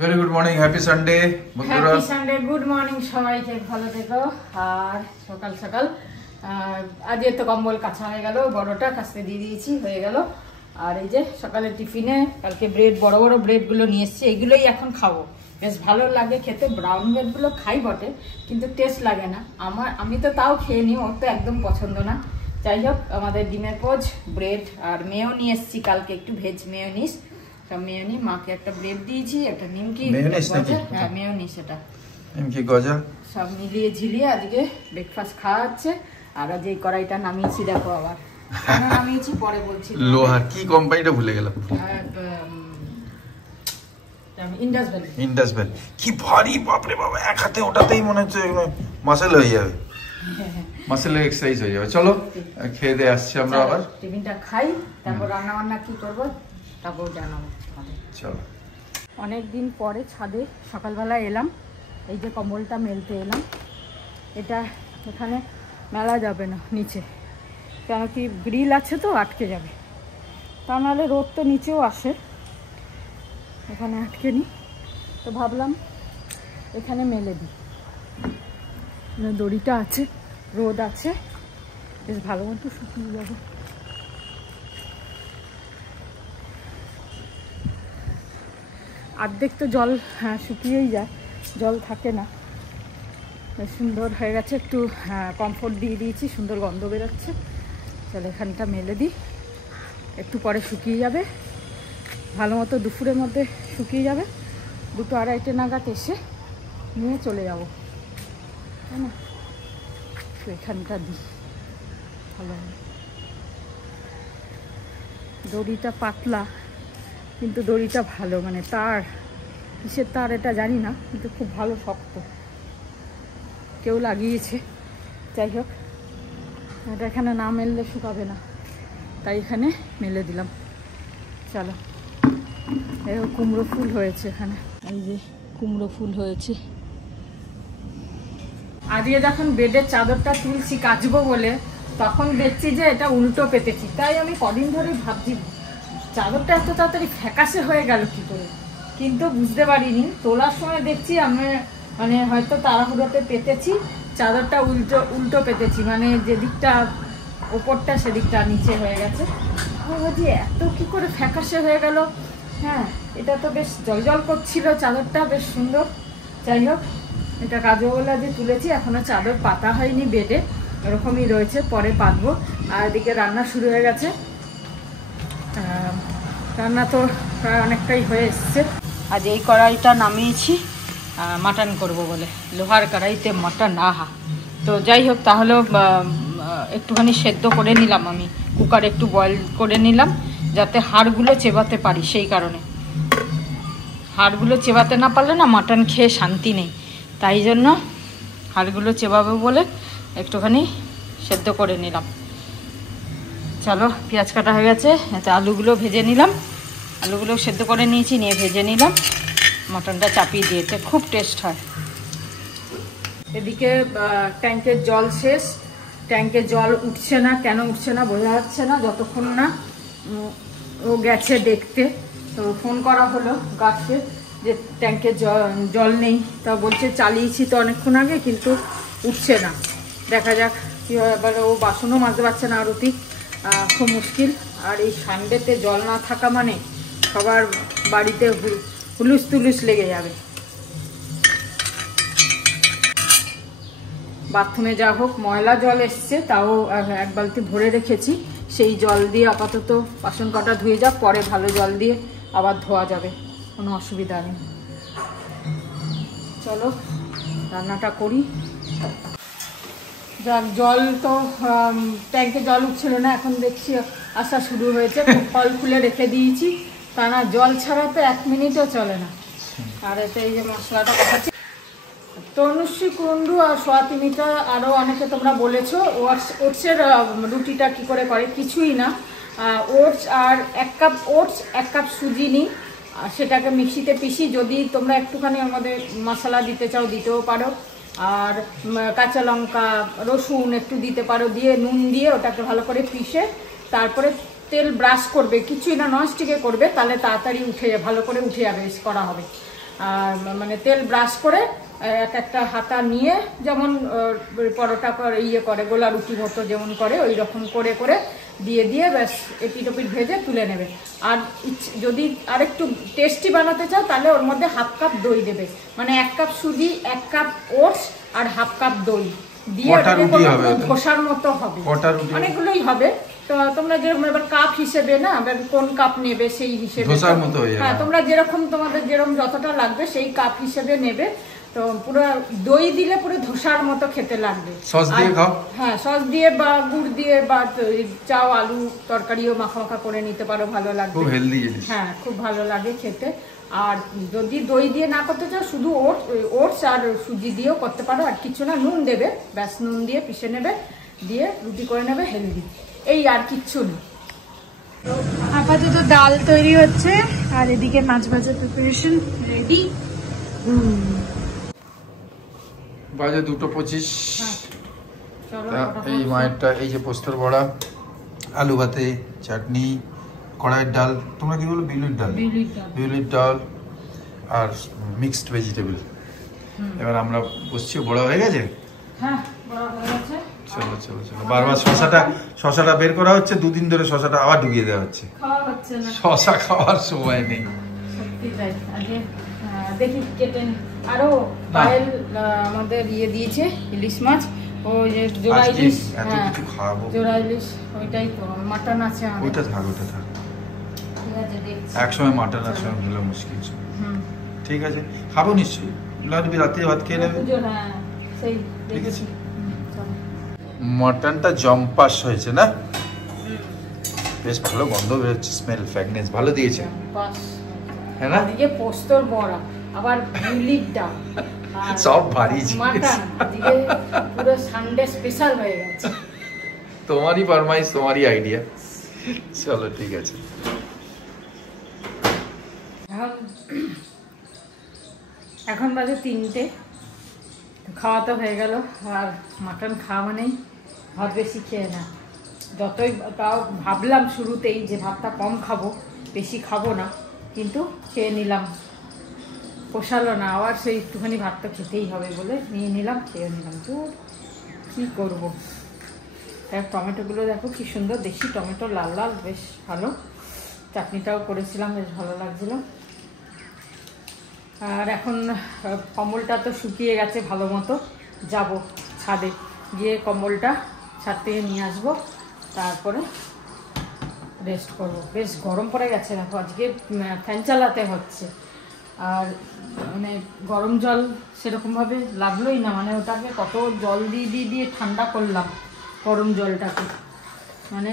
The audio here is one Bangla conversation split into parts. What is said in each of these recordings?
Very good morning, happy Sunday বন্ধুরা। হ্যাপি সানডে, গুড মর্নিং সবাইকে, ভালো থেকো। আর সকাল সকাল আজ তো কম্বল কাঁচা হয়ে গেল, বড়টা কাচতে দিয়ে দিয়েছি, হয়ে গেল। আর এই যে সকালে টিফিনে কালকে ব্রেড, বড় বড় ব্রেডগুলো নিয়ে এসেছি, এগুলোই এখন খাবো। বেশ ভালো লাগে খেতে, ব্রাউন ব্রেডগুলো খাই বটে, কিন্তু টেস্ট লাগে না আমি তো তাও খেয়ে নিই, ওর তো একদম পছন্দ না। যাই হোক, আমাদের ডিমের পোচ, ব্রেড আর মেয়ো নিয়ে এসেছি কালকে, একটু ভেজ মেয়োনিস। মেয়োনি মাকে একটা ব্রেড দিয়েছি, একটা নিমকি, হ্যাঁ মেয়োনিস, এটা নিমকি গজা সব মিলিয়ে ঝিলিয়ে আজকে ব্রেকফাস্ট খাওয়া হচ্ছে। আর আজ এই কড়াইটা নামিয়েছি, দেখো আবার নামিয়েছি, পরে বলছি। লোহার কি কোম্পানিটা ভুলে গেলাম। Indus valley. কি ভারী, বাপরে বাবা, এক হাতে ওটাতেই মনে হচ্ছে মাসেল হয়ে যাবে, মাসেল এক্সারসাইজ হয়ে যাবে। চলো খেয়ে দিয়ে আসছি আমরা, আবার টিফিনটা খাই, তারপর রান্না বান্না কি করবো তারপর জানাবো। চলো। অনেকদিন পরে ছাদে সকালবেলা এলাম, এই যে কম্বলটা মেলতে এলাম। এটা এখানে মেলা যাবে না নিচে, কেন কি গ্রিল আছে তো, আটকে যাবে। তা নাহলে রোদ তো নিচেও আসে, এখানে আটকে নি, তো ভাবলাম এখানে মেলে দিই। দড়িটা আছে, রোদ আছে, বেশ ভালো মতো শুকিয়ে যাবে। অর্ধেক তো জল শুকিয়েই যায়, জল থাকে না। সুন্দর হয়ে গেছে, একটু কমফোর্ট দিয়ে দিয়েছি, সুন্দর গন্ধ বেরোচ্ছে। চলো এখানটা মেলে দিই, একটু পরে শুকিয়ে যাবে ভালো মতো, দুপুরের মধ্যে শুকিয়ে যাবে। 2-2:30 নাগাদ এসে নিয়ে চলে যাব, তাই না? তো এখানটা দিই ভালো। দড়িটা পাতলা কিন্তু দড়িটা ভালো, মানে তার কিসের তার এটা জানি না, কিন্তু খুব ভালো, শক্ত, কেউ লাগিয়েছে। যাই হোক, এটা এখানে না মেললে শুকাবে না, তাই এখানে মেলে দিলাম। চলো, এই কুমড়ো ফুল হয়েছে এখানে, এই যে কুমড়ো ফুল হয়েছে। আজকে যখন বেডের চাদরটা তুলছি কাচবো বলে, তখন দেখছি যে এটা উল্টো পেতেছি। তাই আমি কদিন ধরে ভাবছি চাদরটা এত তাড়াতাড়ি ফ্যাকাশে হয়ে গেল কি করে, কিন্তু বুঝতে পারিনি। তোলার সময় দেখছি আমি মানে হয়তো তাড়াহুড়োতে পেতেছি, চাদরটা উল্টো পেতেছি, মানে যেদিকটা ওপরটা সেদিকটা নিচে হয়ে গেছে। আমি ভাবছি এত কি করে ফ্যাকাশে হয়ে গেল। হ্যাঁ, এটা তো বেশ জলজল করছিল, চাদরটা বেশ সুন্দর। যাই হোক, এটা কাজওয়ালা দিয়ে তুলেছি, এখনো চাদর পাতা হয়নি বেডে, এরকমই রয়েছে, পরে পাতবো। আর এদিকে রান্না শুরু হয়ে গেছে, রান্না তো প্রায় অনেকটাই হয়ে এসছে। আজ এই কড়াইটা নামিয়েছি মাটন করব বলে, লোহার কড়াইতে মাটন, আহা। তো যাই হোক, তাহলে একটুখানি সেদ্ধ করে নিলাম, আমি কুকারে একটু বয়েল করে নিলাম, যাতে হাড়গুলো চেবাতে পারি। সেই কারণে হাড়গুলো চেবাতে না পারলে না মাটন খেয়ে শান্তি নেই, তাই জন্য হাড়গুলো চেবাবে বলে একটুখানি সেদ্ধ করে নিলাম। চলো, পেঁয়াজ কাটা হয়ে গেছে, এতে আলুগুলো ভেজে নিলাম, আলুগুলো সেদ্ধ করে নিয়েছি, নিয়ে ভেজে নিলাম। মাটনটা চাপিয়ে দিয়েছে, খুব টেস্ট হয়। এদিকে ট্যাঙ্কের জল শেষ, ট্যাঙ্কে জল উঠছে না, কেন উঠছে না বোঝা যাচ্ছে না, যতক্ষণ না ও গেছে দেখতে। তো ফোন করা হলো গাছকে যে ট্যাঙ্কে জল নেই, তা বলছে চালিয়েছি তো অনেকক্ষণ আগে, কিন্তু উঠছে না। দেখা যাক কী হয়। এবার ও বাসনও মাজতে পারছে না, আরতি খুব মুশকিল। আর এই সানডেতে জল না থাকা মানে সবার বাড়িতে হুলুস তুলুস লেগে যাবে। বাথরুমে যা হোক ময়লা জল এসছে, তাও 1 বালতি ভরে রেখেছি, সেই জল দিয়ে আপাতত বাসন কটা ধুয়ে যাক, পরে ভালো জল দিয়ে আবার ধোয়া যাবে, কোনো অসুবিধা নেই। চলো রান্নাটা করি। যাক, জল তো ট্যাঙ্কে জল উঠছিল না, এখন দেখছি আসা শুরু হয়েছে। কল খুলে রেখে দিয়েছি, তা না জল ছাড়া তো 1 মিনিটও চলে না। আর এতে এই যে মশলাটা কষাচ্ছি। তনুশ্রী, কুন্ডু আর সোয়াতিমিটা, আরও অনেকে তোমরা বলেছো ওটসের রুটিটা কি করে করে। কিছুই না, ওটস আর 1 কাপ ওটস, 1 কাপ সুজি নিই, সেটাকে মিক্সিতে পিষি। যদি তোমরা একটুখানি ওর মধ্যে মশলা দিতে চাও দিতেও পারো, আর কাঁচা লঙ্কা, রসুন একটু দিতে পারো, দিয়ে নুন দিয়ে ওটাকে ভালো করে পিষে তারপরে তেল ব্রাশ করবে, কিছুই না, ননস্টিকে করবে, তাহলে তাড়াতাড়ি ভালো করে উঠে যাবে, করা হবে। আর মানে তেল ব্রাশ করে এক একটা হাতা নিয়ে, যেমন পরোটা করে ইয়ে করে গোলা রুটি মতো যেমন করে ওই রকম করে করে দিয়ে দিয়ে ব্যাস এপিট ওপিট ভেজে তুলে নেবে। আর যদি আরেকটু টেস্টি বানাতে চাও তাহলে ওর মধ্যে হাফ কাপ দই দেবে, মানে 1 কাপ সুজি, 1 কাপ ওটস আর হাফ কাপ দই দিয়ে খোসার মতো হবে, অনেকগুলোই হবে। তো তোমরা যেরকম এবার কাপ হিসেবে না, এবার কোন কাপ নেবে সেই হিসেবে, হ্যাঁ তোমরা যেরকম তোমাদের যেরকম যতটা লাগবে সেই কাপ হিসেবে নেবে। তো পুরো দই দিলে পুরো ধোসার মতো খেতে লাগবে। সস দিয়ে খাও, হ্যাঁ সস দিয়ে বা গুড় দিয়ে বা চাও আলু তরকারিও মাখা মাখা করে নিতে পারো, ভালো লাগবে, খুব হেলদি জিনিস, হ্যাঁ খুব ভালো লাগে খেতে। আর যদি দই দিয়ে না করতে চাও শুধু ওটস আর সুজি দিয়েও করতে পারো, আর কিছু না, নুন দেবে ব্যাস, নুন দিয়ে পিষে নেবে, দিয়ে রুটি করে নেবে, হেলদি, এই আর কিচ্ছু না। আপাতত ডাল তৈরি হচ্ছে আর এদিকে মাছ ভাজার প্রিপারেশন রেডি। বাজে 2:25। এই মায়েরটা এই যে পোস্তর বড়া, আলু ভাতে, চাটনি, কড়াইয়ের ডাল, তোমরা কি বলো বিউলির ডাল, বিউলির ডাল আর মিক্সড ভেজিটেবল। এবার আমরা বসছি, বড় হয়ে গেছে, চলো চলো চলো। বারবার শশাটা বের করা হচ্ছে, 2 দিন ধরে শশাটা আবার ঢুকিয়ে দেওয়া হচ্ছে, শশা খাওয়ার সময় নেই। দেখি কেটে আরো পায়েল আমাদের ইয়ে দিয়েছে ইলিশ মাছ, ওই যে জোড়া ইলিশ, জোড়া ইলিশ, ওইটাই তো মাটন আছে, ওইটা থাক, ওটা থাক, ঠিক আছে। একসময় মাটন আছে, খেলে মুশকিল ছিল, ঠিক আছে খাবো নিশ্চয়ই, লাগবে রাতে ভাত খেয়ে নেবে, ঠিক আছে। মাটনটা জম্পাস হয়েছে না, বেশ ভালো গন্ধ বেরোচ্ছে, স্মেল ফ্র্যাগনেন্স ভালো দিয়েছে, হ্যাঁ না? এদিকে পোস্তর বড়া, আবার বিউলির ডাল, সব ভারী জিনিস, মাটন, এদিকে পুরো সানডে স্পেশাল হয়ে গেছে। তোমারই ফরমাইশ, তোমারই আইডিয়া, চলো ঠিক আছে। এখন বাজে 3টে, খাওয়া তো হয়ে গেল। আর মাটন খাওয়া মানেই ভাত বেশি খেয়ে না, যতই তাও ভাবলাম শুরুতেই যে ভাতটা কম খাবো, বেশি খাবো না, কিন্তু খেয়ে নিলাম, পোষালো না, আবার সেই একটুখানি ভাত তো খেতেই হবে বলে নিয়ে নিলাম, খেয়ে নিলাম। তো কী করবো, টমেটোগুলো দেখো কি সুন্দর, দেশি টমেটো, লাল লাল, বেশ ভালো। চাটনিটাও করেছিলাম, বেশ ভালো লাগছিল। আর এখন কম্বলটা তো শুকিয়ে গেছে ভালো মতো, যাবো ছাদে গিয়ে কম্বলটা ছাদ থেকে নিয়ে আসবো, তারপরে রেস্ট করবো। বেশ গরম পড়ে গেছে দেখো, আজকে ফ্যান চালাতে হচ্ছে, আর মানে গরম জল সেরকমভাবে লাগলোই না, মানে ওটাকে কত জল দিয়ে ঠান্ডা করলাম গরম জলটাকে, মানে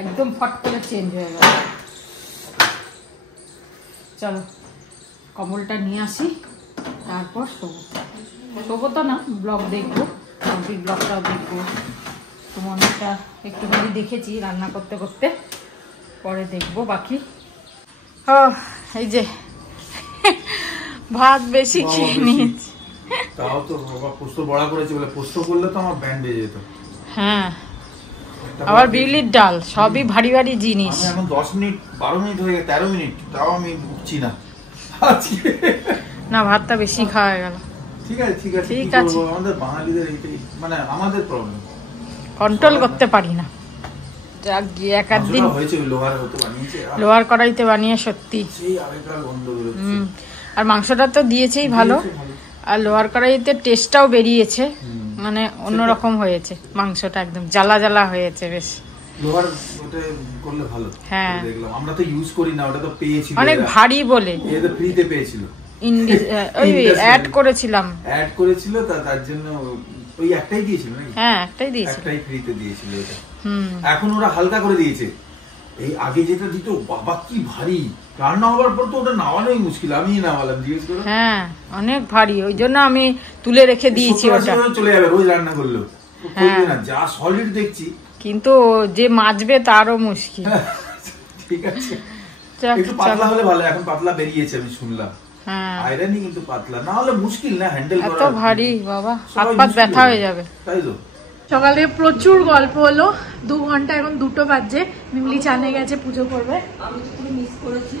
একদম ফট করে চেঞ্জ হয়ে গেল। চলো কম্বলটা নিয়ে আসি, তারপর শোবো তো না, ব্লগ দেখবো, কমপ্লিট ব্লগটাও দেখবো। তোমার অনেকটা একটুখানি দেখেছি রান্না করতে করতে, পরে দেখবো বাকি। ও এই যে ভাত বেশি খেয়ে নিয়েছি, তাও তো পোস্ত বড়া করেছি বলে, পোস্ত করলে তো আমার ব্যান্ড বেজে যেত। হ্যাঁ আবার বিউলির ডাল, সবই ভারী ভারী জিনিস। এখন 10 মিনিট 12 মিনিট হয়ে গেছে, 13 মিনিট, তাও আমি উঠছি না না, ভাতটা বেশি খাওয়া গেল। ঠিক আছে ঠিক আছে, আমাদের বাঙালিদের এইটাই মানে আমাদের প্রবলেম, কন্ট্রোল করতে পারি না। যাক গিয়ে এক আধ দিন হয়েছে, লোহার কড়াইতে বানিয়ে সত্যি সেই আগেকার গন্ধ বেরোচ্ছে। আর মাংসটা তো দিয়েছেই ভালো, আর লোহার কড়াইতে টেস্টটাও বেরিয়েছে, মানে অন্যরকম হয়েছে মাংসটা, একদম জ্বালা জ্বালা হয়েছে বেশ। লোহার ওটা করলে ভালো, হ্যাঁ দেখলাম, আমরা তো ইউজ করি না, ওটা তো পেয়েছিল অনেক ভারী বলে, এটা ফ্রিতে পেয়েছিল, ওই অ্যাড করেছিলাম, তার জন্য ওই একটাই দিয়েছিল নাকি? হ্যাঁ একটাই দিয়েছিল, একটাই ফ্রিতে দিয়েছিল এটা। এখন ওরা হালকা করে দিয়েছে, এই আগে যেটা দিত বাবা কি ভারী, রান্না হওয়ার পর তো ওটা নামানোই মুশকিল, আমি নামালাম জিজ্ঞেস করে, হ্যাঁ অনেক ভারী, ওই জন্য আমি তুলে রেখে দিয়েছি, ওটা চলে যাবে রোজ রান্না করলেও, না যা সলিড দেখছি, কিন্তু যে মাজবে তারও মুশকিল। ঠিক আছে একটু পাতলা হলে ভালো, এখন পাতলা বেরিয়েছে আমি শুনলাম, আয়রনই কিন্তু পাতলা, না হলে মুশকিল না হ্যান্ডেল করা, এত ভারী বাবা হাত পা ব্যথা হয়ে যাবে। তাই তো সকালে প্রচুর গল্প হলো, 2 ঘন্টা, এখন 2টো বাজে, মিমলি চানে গেছে পুজো করবে, আমি পুরো মিস করেছি,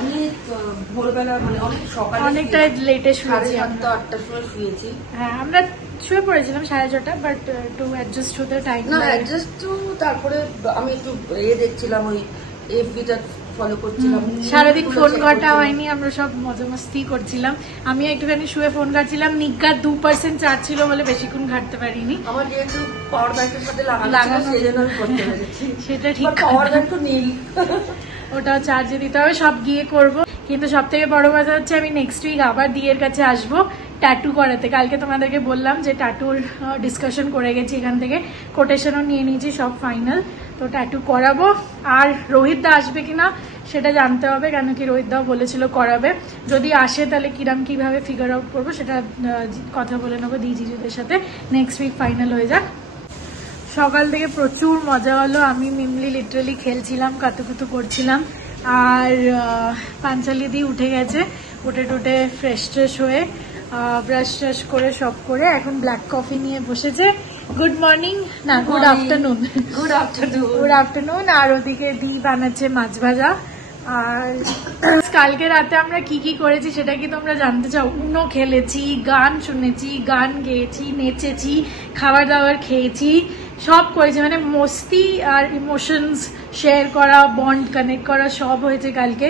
অনেক ভোরবেলা মানে অনেক সকালে অনেকটা লেটে শুয়েছি, 7:30-8টার সময় শুয়েছি। হ্যাঁ আমরা শুয়ে পড়েছিলাম 6:30, বাট টু অ্যাডজাস্ট হতে টাইম না অ্যাডজাস্ট তো, তারপরে আমি একটু দেখছিলাম, ওই এফবিটা ফলো করছিলাম। সারাদিন ফোন ঘাটা হয়নি, আমরা সব মজা মস্তি করছিলাম। আমি একটুখানি শুয়ে ফোন ঘাটছিলাম, নিজ্ঞার 2% চার্জ ছিল বলে বেশিক্ষণ ঘাটতে পারিনি। আমার যেহেতু পাওয়ার ব্যাংকের সাথে লাগানো সেই জন্য আমি করতে পেরেছি। সেটা ঠিক, পাওয়ার ব্যাংক তো নীল, ওটাও চার্জে দিতে হবে, সব গিয়ে করব। কিন্তু সব থেকে বড় কথা হচ্ছে আমি নেক্সট উইক আবার দিয়ের কাছে আসবো ট্যাটু করাতে। কালকে তোমাদেরকে বললাম যে ট্যাটুর ডিসকাশন করে গেছি, এখান থেকে কোটেশনও নিয়ে নিয়েছি, সব ফাইনাল। তো ট্যাটু করাবো। আর রোহিত দা আসবে কিনা সেটা জানতে হবে, কেন কি রোহিত দাও বলেছিল করাবে। যদি আসে তাহলে কিভাবে ফিগার আউট করবো সেটা কথা বলে নেবো জিজুদের সাথে। নেক্সট উইক ফাইনাল হয়ে যাক। সকাল থেকে প্রচুর মজা হলো, আমি মিমলি লিটারালি খেলছিলাম, কাতুকুতু করছিলাম। আর পাঞ্চালি দি উঠে গেছে, উঠে টুটে ফ্রেশ ট্রেশ হয়ে ব্রাশ ট্রাশ করে সব করে এখন ব্ল্যাক কফি নিয়ে বসেছে। গুড মর্নিং না গুড আফটারনুন, গুড আফটারনুন। আর ওদিকে দি বানাচ্ছে মাছ ভাজা। আর কালকে রাতে আমরা কি কি করেছি সেটা কি তোমরা জানতে চাও? উনো খেলেছি, গান শুনেছি, গান গেয়েছি, নেচেছি, খাবার দাবার খেয়েছি, সব করেছি। মানে মস্তি আর ইমোশনস শেয়ার করা, বন্ড কানেক্ট করা সব হয়েছে কালকে।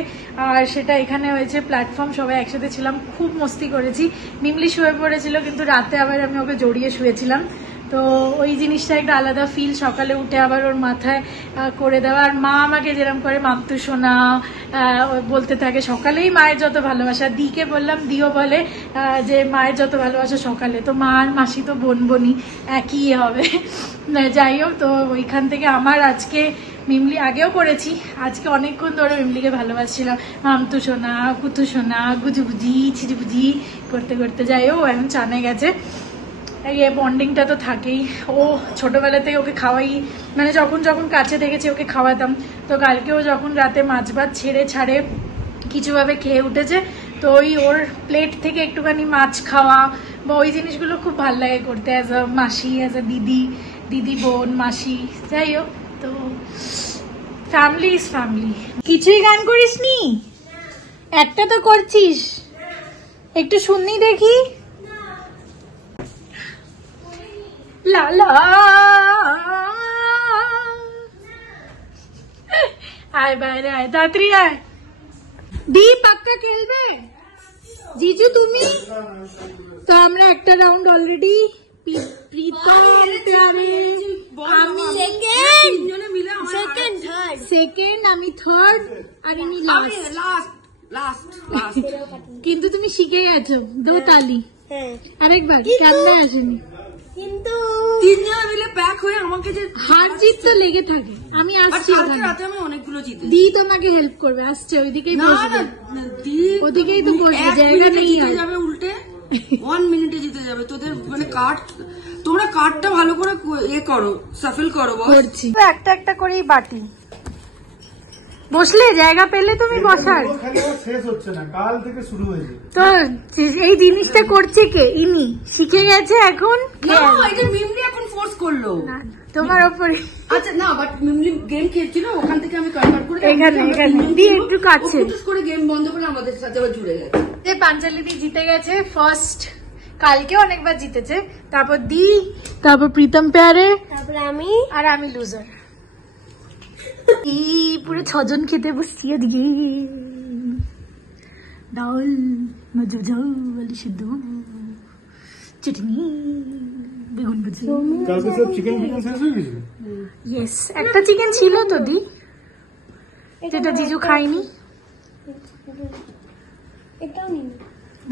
আর সেটা এখানে হয়েছে প্ল্যাটফর্ম, সবাই একসাথে ছিলাম, খুব মস্তি করেছি। মিমলি শুয়ে পড়েছিল, কিন্তু রাতে আবার আমি ওকে জড়িয়ে শুয়েছিলাম। তো ওই জিনিসটা একটা আলাদা ফিল, সকালে উঠে আবার ওর মাথায় করে দেওয়া। আর মা আমাকে যেরকম করে মামতু সোনা বলতে থাকে, সকালেই মায়ের যত ভালোবাসা। দিকে বললাম, দিও বলে যে মায়ের যত ভালোবাসা সকালে, তো মা আর মাসি তো বোন বোনই, একই হবে। যাই হোক, তো ওইখান থেকে আমার আজকে মিমলি আগেও করেছি, আজকে অনেকক্ষণ ধরে মিমলিকে ভালোবাসছিলাম, মামতু সোনা, কুতু সোনা, গুজুগুজি ছিজিবুজি করতে করতে। যাই হোক, এখন চানে গেছে। এই বন্ডিংটা তো থাকেই। ও ছোটবেলা থেকে ওকে খাওয়াই, মানে যখন যখন কাছে দেখেছি ওকে খাওয়াতাম। তো কালকেও যখন রাতে মাছ ভাত ছাড়ে কিছুভাবে খেয়ে উঠেছে, তো ওই ওর প্লেট থেকে একটুখানি মাছ খাওয়া বা ওই জিনিসগুলো খুব ভাল লাগে করতে, অ্যাজ আ মাসি, অ্যাজ আ দিদি বোন মাসি। যাই হোক, তো ফ্যামিলি ইজ ফ্যামিলি। কিছুই গান করিস নি? একটা তো করছিস, একটু শুননি দেখি। লালা আয় বাইরে আয়, তাড়াতাড়ি আয়। দি পাক্কা খেলবে জিজু তুমি? তো আমরা একটা রাউন্ড অলরেডি, প্রীতম আমি সেকেন্ড, আমি থার্ড, আর আমি লাস্ট। কিন্তু তুমি শিখে গেছো, দো তালি। আরেকবার কেমনে আসেনি, কিন্তু তিনজন মিলে প্যাক হয়ে আমাকে যে হার জিত তো লেগে থাকে। আমি আসছি, রাতে আমি অনেকগুলো জিতে। দি তোমাকে হেল্প করবে, আসছে ওইদিকেই বসবে, ওদিকেই তো বসবে, জায়গা নেই। জিতে যাবে উল্টে 1 মিনিটে জিতে যাবে। তোদের মানে তোমরা কার্ডটা ভালো করে করো, সাফল করো। করছি একটা একটা করেই বাটি। বসলে জায়গা পেলে তুমি বসার, শেষ হচ্ছে না, কাল থেকে শুরু হয়েছে। তো এই জিনিসটা করছে কে? ইনি শিখে গেছে এখন। মিমলি এখন ফোর্স করলো তোমার ওপরে। আচ্ছা না, বাট মিমলি গেম খেলছিল, ওখান থেকে আমি কনভার্ট করে এখানে একটু কাছে করে গেম বন্ধ করে আমাদের সাথে আবার জুড়ে গেছে। যে পাঞ্চালি দি জিতে গেছে ফার্স্ট, কালকেও অনেকবার জিতেছে। তারপর দি, তারপর প্রীতম পেয়ারে, তারপর আমি, আর আমি লুজার। পুরো 6 জন খেতে বসছি আজকে। ডাল, আলু সিদ্ধ, চাটনি, বেগুন ভাজি। কালকে সব চিকেন শেষ হয়ে গেছে। ইয়েস, একটা চিকেন ছিল তো দি, যেটা জিজু খাইনি।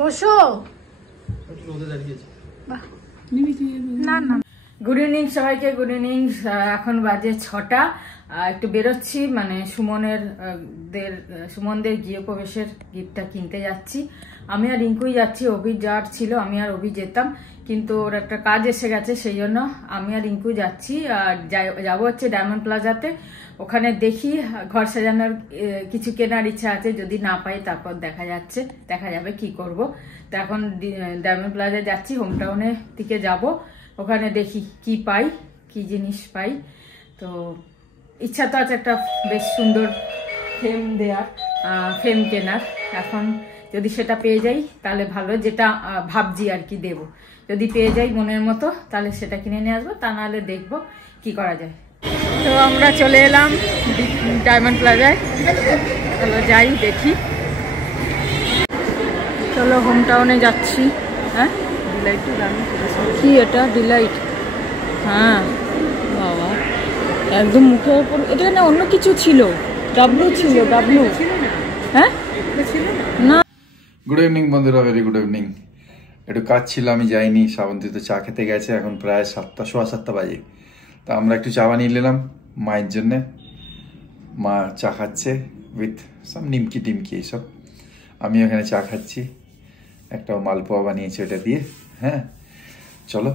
বসো। না না, গুড ইভিনিং সবাইকে, গুড ইভিনিং। এখন বাজে 6টা, একটু বেরোচ্ছি, মানে সুমনদের গৃহপ্রবেশের গিফটটা কিনতে যাচ্ছি। আমি আর রিঙ্কুই যাচ্ছি, অভি যার ছিল, আমি আর অভি যেতাম, কিন্তু ওর একটা কাজ এসে গেছে, সেই জন্য আমি আর রিঙ্কু যাচ্ছি। আর যাবো হচ্ছে ডায়মন্ড প্লাজাতে, ওখানে দেখি ঘর সাজানোর কিছু কেনার ইচ্ছা আছে, যদি না পাই তারপর দেখা যাবে কি করব। তো এখন ডায়মন্ড প্লাজায় যাচ্ছি, হোম টাউনের দিকে যাব, ওখানে দেখি কি পাই, কি জিনিস পাই। তো ইচ্ছা তো আছে একটা বেশ সুন্দর ফ্রেম দেওয়ার, ফ্রেম কেনার। এখন যদি সেটা পেয়ে যাই তাহলে ভালো, যেটা ভাবছি আর কি দেব। যদি পেয়ে যাই মনের মতো তাহলে সেটা কিনে নিয়ে আসবো, তা নাহলে দেখবো কি করা যায়। তো আমরা চলে এলাম ডায়মন্ড প্লাজায়, চলো যাই দেখি। চলো হোম টাউনে যাচ্ছি। হ্যাঁ ডিলাইট কি এটা? ডিলাইট, হ্যাঁ বাবা একদম মুখের উপর। এটা না অন্য কিছু ছিল, ডাব্লু ছিল, ডাব্লু। হ্যাঁ না। গুড ইভিনিং বন্ধুরা, ভেরি গুড ইভিনিং। একটু কাজ ছিল, আমি যাইনি। শ্রাবন্তী তো চা খেতে গেছে, এখন প্রায় 7টা, সোয়া 7টা বাজে। তা আমরা একটু চা বানিয়ে নিলাম মায়ের জন্যে। মা চা খাচ্ছে উইথ সাম নিমকি টিমকি এইসব। আমি এখানে চা খাচ্ছি, একটা মালপোয়া বানিয়েছে এটা দিয়ে। হ্যাঁ চলো,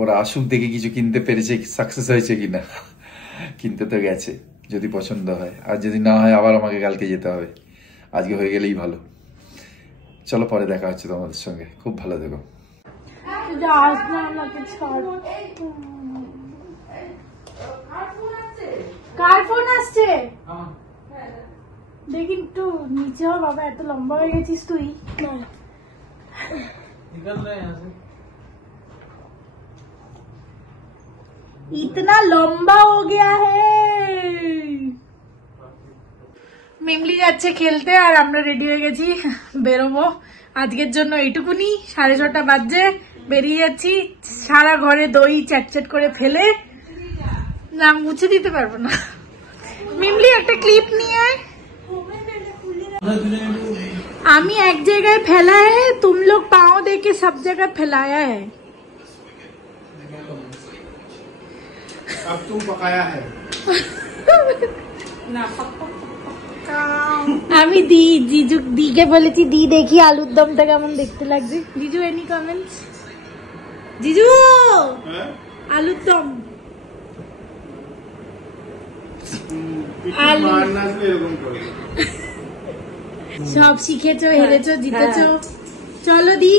ওরা আসুক, দেখে কিছু কিনতে পেরেছে, সাকসেস হয়েছে কিনা। কিনতে তো গেছে, যদি পছন্দ হয়। আর যদি না হয় আবার আমাকে কালকে যেতে হবে, আজকে হয়ে গেলেই ভালো। চলো পরে দেখা হচ্ছে তোমাদের সঙ্গে, খুব ভালো থেকো। কার ফোন আসছে? দেখি একটু নিচে হ বাবা, এত লম্বা হয়ে গেছিস তুই। इतना लंबा हो गया है। মিমলি যাচ্ছে খেলতে আর আমরা রেডি হয়ে গেছি, বেরোবো। আজকের জন্য এইটুকুনি, 6:30 বাজছে, বেরিয়ে যাচ্ছি। সারা ঘরে দই চ্যাট করে ফেলে না মুছে দিতে পারবো না। মিমলি একটা ক্লিপ নিয়ে আয়। আমি এক জায়গায় ফেলা है, तुम लोग पाँव दे के सब जगह फैलाया है। अब तुम पकाया है। আমি জিজু দিকে বলেছি, দি দেখি আলুর দমটা কেমন দেখতে লাগছে। জিজু এনি কমেন্টস? জিজু আলুর দম সব শিখেছো, হেরেছো, জিতেছো। চলো দি,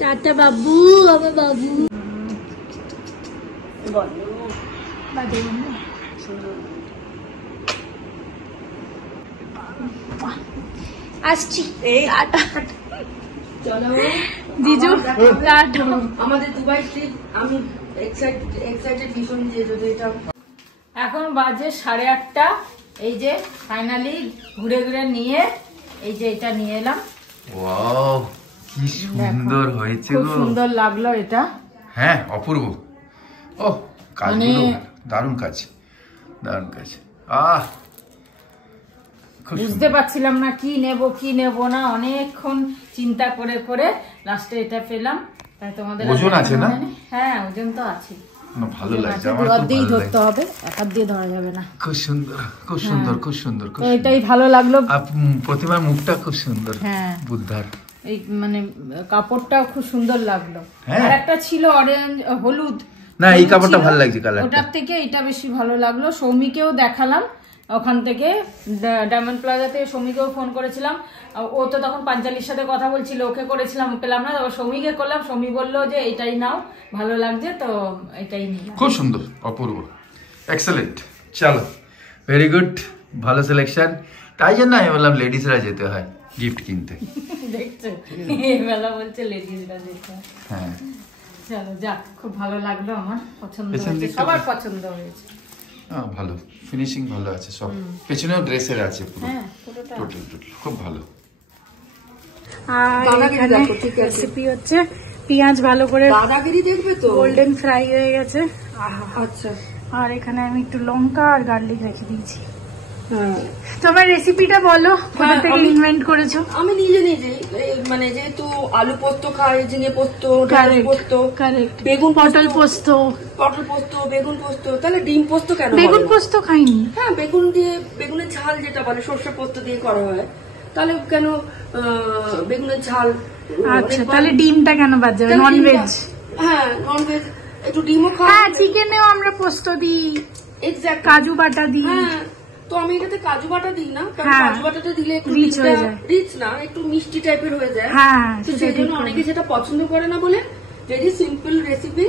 টাটা বাবু, আমার বাবু। আসছি, জিজু আমাদের দুবাই ট্রিপ, আমি এক্সাইটেড ভীষণ যে যদি এটা। এখন বাজে 8:30। এই যে ফাইনালি ঘুরে ঘুরে নিয়ে এই যে এটা নিয়ে এলাম। ওয়াও কি সুন্দর হয়েছে, খুব সুন্দর লাগলো এটা। হ্যাঁ অপূর্ব। ও কাজগুলো দারুণ কাজ, দারুণ কাজ। বুঝতে পারছিলাম না কি নেব না, অনেকক্ষণ চিন্তা করে করে লাস্টে এটা পেলাম। তাই তোমাদের ওজন আছে না? হ্যাঁ ওজন তো আছে, ভালো লাগছে আমার। দিয়ে ধরতে হবে, এক হাত দিয়ে ধরা যাবে না। খুব সুন্দর, খুব সুন্দর, খুব সুন্দর। এটাই ভালো লাগলো। প্রতিমার মুখটা খুব সুন্দর, হ্যাঁ বুদ্ধার। এই মানে কাপড়টাও খুব সুন্দর লাগলো। আর একটা ছিল অরেঞ্জ হলুদ, না এই কাপড়টা ভালো লাগছে কালারটা। ওটার থেকে এটা বেশি ভালো লাগলো। সৌমিকেও দেখালাম ওখান থেকে, ডায়মন্ড প্লাজাতে সৌমিকেও ফোন করেছিলাম। ও তো তখন পাঞ্জালির সাথে কথা বলছিল, ওকে করেছিলাম, পেলাম না। সৌমিকে করলাম, সৌমি বললো যে এটাই নাও, ভালো লাগছে, তো এটাই নিলাম। খুব সুন্দর, অপূর্ব, এক্সেলেন্ট। চলো ভেরি গুড, ভালো সিলেকশন। তাই জন্য আমি বললাম লেডিসরা যেতে হয় গিফট কিনতে। দেখছো এই বেলা বলছে লেডিসরা যেতে হয়। হ্যাঁ চলো যাক, খুব ভালো লাগলো, আমার পছন্দ হয়েছে, সবার পছন্দ হয়েছে। ভালো ফিনিশিং, ভালো আছে সব। পেছনেও ড্রেসের আছে পুরো, হ্যাঁ পুরোটা টোটাল খুব ভালো। আর এখানে রেসিপি হচ্ছে পেঁয়াজ ভালো করে দাদাগিরি দেখবে তো, গোল্ডেন ফ্রাই হয়ে গেছে। আচ্ছা, আর এখানে আমি একটু লঙ্কা আর গার্লিক রেখে দিয়েছি। তোমার রেসিপিটা বলো, কোথা থেকে ইনভেন্ট করেছো? আমি নিজে মানে যেহেতু আলু পোস্ত খাই, ঝিঙে পোস্ত, পোস্ত, বেগুন পটল পোস্ত, বেগুন পোস্ত, তাহলে ডিম পোস্ত কেন? বেগুন পোস্ত খাইনি। হ্যাঁ বেগুন দিয়ে, বেগুনের ঝাল যেটা বলে সর্ষে পোস্ত দিয়ে করা হয়, তাহলে কেন বেগুনের ঝাল? আচ্ছা তাহলে ডিমটা কেন বাদ যাবে? ননভেজ? হ্যাঁ ননভেজ, একটু ডিমও খাওয়া। হ্যাঁ চিকেনেও আমরা পোস্ত দিই, এক্স্যাক্ট কাজু বাটা দিই। হ্যাঁ তো আমি এটাতে কাজু বাটা দিই না, কারণ কাজু বাটাটা দিলে একটু রিচ না, একটু মিষ্টি টাইপের হয়ে যায়। হ্যাঁ তো সেই জন্য অনেকে সেটা পছন্দ করে না বলে ভেরি সিম্পল রেসিপি,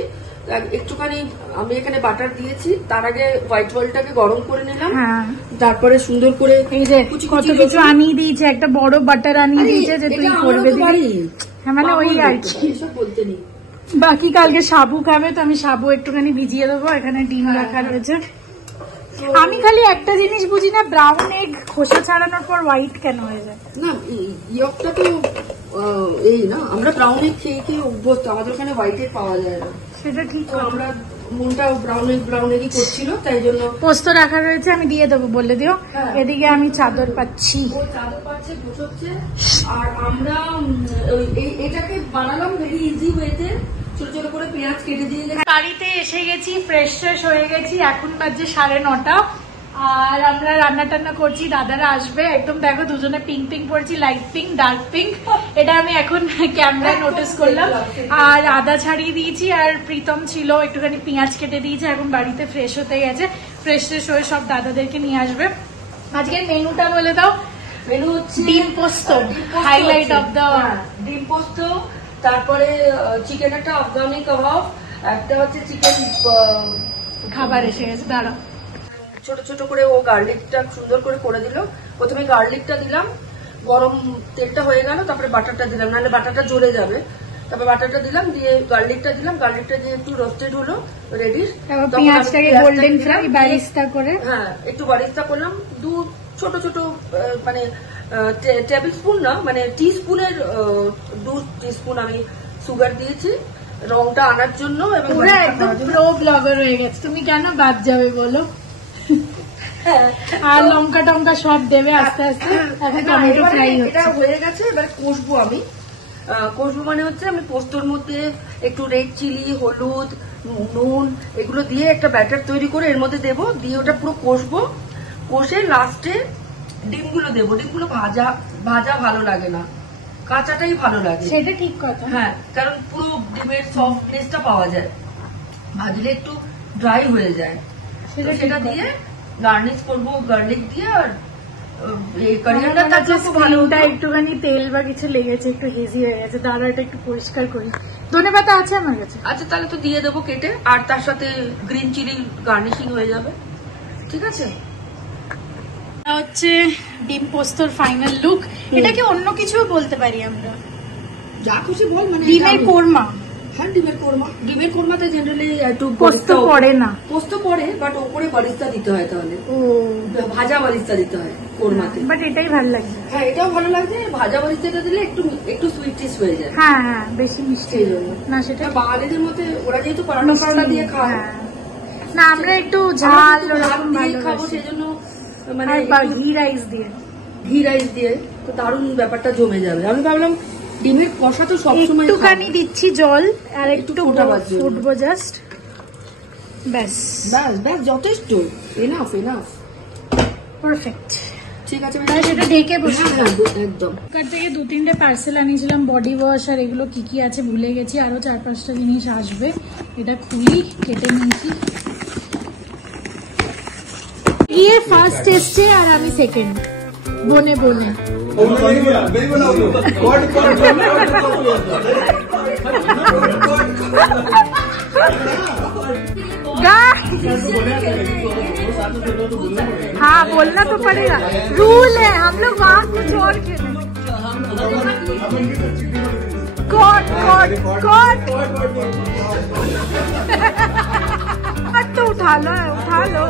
একটুখানি আমি এখানে বাটার দিয়েছি, তার আগে হোয়াইট অয়েলটাকে গরম করে নিলাম, হ্যাঁ তারপরে সুন্দর করে এই যে কত কিছু আনিয়ে দিয়েছে, একটা বড় বাটার আনিয়ে দিয়েছে যে তুই করবে দিবি। হ্যাঁ মানে ওই আর কি, এসব বলতে নেই। বাকি কালকে সাবু খাবে তো আমি সাবু একটুখানি ভিজিয়ে দেবো, এখানে ডিম রাখা রয়েছে। আমি খালি একটা জিনিস বুঝি না, ব্রাউন এগ খোসা ছাড়ানোর পর হোয়াইট কেন হয়ে যায়? না ইয়কটা তো এই না, আমরা ব্রাউন এগ খেয়ে খেয়ে অভ্যস্ত, আমাদের ওখানে হোয়াইট এগ পাওয়া যায় না। সেটা ঠিক, তো আমরা মনটা ব্রাউন এগই করছিল, তাই জন্য। পোস্ত রাখা রয়েছে, আমি দিয়ে দেবো, বলে দিও। এদিকে আমি চাদর পাচ্ছি, ও চাদর পাচ্ছে, গোছাচ্ছে, আর আমরা এটাকে বানালাম ভেরি ইজি ওয়েতে, ছোট ছোট করে পেঁয়াজ কেটে দিয়ে। বাড়িতে এসে গেছি, ফ্রেশ ফ্রেশ হয়ে গেছি, এখন বাজে 9:30 আর আমরা রান্না টান্না করছি। দাদারা আসবে, একদম দেখো দুজনে পিঙ্ক পিঙ্ক পড়ছি, লাইট পিঙ্ক ডার্ক পিঙ্ক, এটা আমি এখন ক্যামেরায় নোটিস করলাম। আর আদা ছাড়িয়ে দিয়েছি, আর প্রীতম ছিল একটুখানি পেঁয়াজ কেটে দিয়েছে, এখন বাড়িতে ফ্রেশ হতে গেছে, ফ্রেশ ফ্রেশ হয়ে সব দাদাদেরকে নিয়ে আসবে। আজকের মেনুটা বলে দাও। মেনু হচ্ছে ডিম পোস্ত, হাইলাইট অফ দ্য ডিম পোস্ত, তারপরে চিকেন একটা আফগানি কাবাব, একটা হচ্ছে চিকেন খাবার এসে গেছে। দাঁড়াও, ছোট ছোট করে ও গার্লিকটা সুন্দর করে দিল। প্রথমে গার্লিকটা দিলাম, গরম তেলটা হয়ে গেল, তারপরে বাটারটা দিলাম, নাহলে বাটারটা জ্বলে যাবে। তারপরে বাটারটা দিলাম, দিয়ে গার্লিকটা দিলাম, গার্লিকটা দিয়ে একটু রোস্টেড হলো, রেডি। পেঁয়াজটাকে গোল্ডেন ফ্রাই বারিস্তা করে, হ্যাঁ একটু বারিস্তা করলাম। ছোট ছোট মানে টেবিল স্পুন না, মানে টিস্পুনের 2 টিস্পুন আমি সুগার দিয়েছি রংটা আনার জন্য। এবং পুরো একদম প্রো ব্লগার হয়ে গেছে। তুমি কেন বাদ যাবে বলো? আর লঙ্কা টঙ্কা সব দেবে আস্তে আস্তে। এখন টমেটো ফ্রাই হচ্ছে, এটা হয়ে গেছে, এবার কষবো আমি। কষবো মানে হচ্ছে আমি পোস্তর মধ্যে একটু রেড চিলি, হলুদ, নুন এগুলো দিয়ে একটা ব্যাটার তৈরি করে এর মধ্যে দেবো, দিয়ে ওটা পুরো কষবো। কষে লাস্টে ডিমগুলো দেবো। ডিমগুলো ভাজা ভাজা ভালো লাগে না, কাঁচাটাই ভালো লাগে। সেটা ঠিক কথা, হ্যাঁ, কারণ পুরো ডিমের সফটনেসটা পাওয়া যায়, ভাজলে একটু ড্রাই হয়ে যায়। সেটা দিয়ে গার্নিশ করবো গার্লিক দিয়ে। আর একটুখানি তেল বা কিছু লেগেছে, একটু হেজি হয়ে গেছে, দাঁড়া এটা একটু পরিষ্কার করি। ধনেপাতা আছে আমার কাছে, আচ্ছা তাহলে তো দিয়ে দেবো কেটে, আর তার সাথে গ্রিন চিলি গার্নিশিং হয়ে যাবে। ঠিক আছে, হচ্ছে ডিম পোস্তর ফাইনাল লুক। এটাকে অন্য কিছু বলতে পারি আমরা, যা খুশি বল। মানে ডিমের কোরমা। হ্যাঁ ডিমের কোরমা। ডিমের কোরমাতে জেনারেলি একটু পোস্ত পড়ে না, পোস্ত পড়ে, বাট ওপরে বারিস্তা দিতে হয়, তাহলে ভাজা বারিস্তা দিতে হয় কোরমাতে। বাট এটাই ভালো লাগে। হ্যাঁ এটাও ভালো লাগছে, ভাজা বারিস্তাটা দিলে একটু সুইটিশ হয়ে যায়। হ্যাঁ হ্যাঁ, বেশি মিষ্টি না। সেটা বাঙালিদের মধ্যে ওরা যেহেতু পরাটা দিয়ে খায় না, আমরা একটু ঝাল ওরকম খাবো, সেই জন্য মানে ঘি রাইস দিয়ে তো দারুণ ব্যাপারটা জমে যাবে। আমি ভাবলাম ডিমের কষা তো সবসময় একটুখানি দিচ্ছি জল, আর একটু ফুটবো জাস্ট, ব্যাস যথেষ্ট, এনাফ পারফেক্ট। ঠিক আছে, সেটা ঢেকে বসে। একদম। কার থেকে 2-3টে পার্সেল আনিয়েছিলাম, বডি ওয়াশ আর এগুলো কি কি আছে ভুলে গেছি, আরো 4-5টা জিনিস আসবে। এটা খুলি, কেটে নিয়েছি। গিয়ে ফার্স্ট এসছে আর আমি সেকেন্ড, বনে हाँ बोलना तो पड़ेगा, रूल है, हम लोग वहाँ कुछ और खेले। तो उठा लो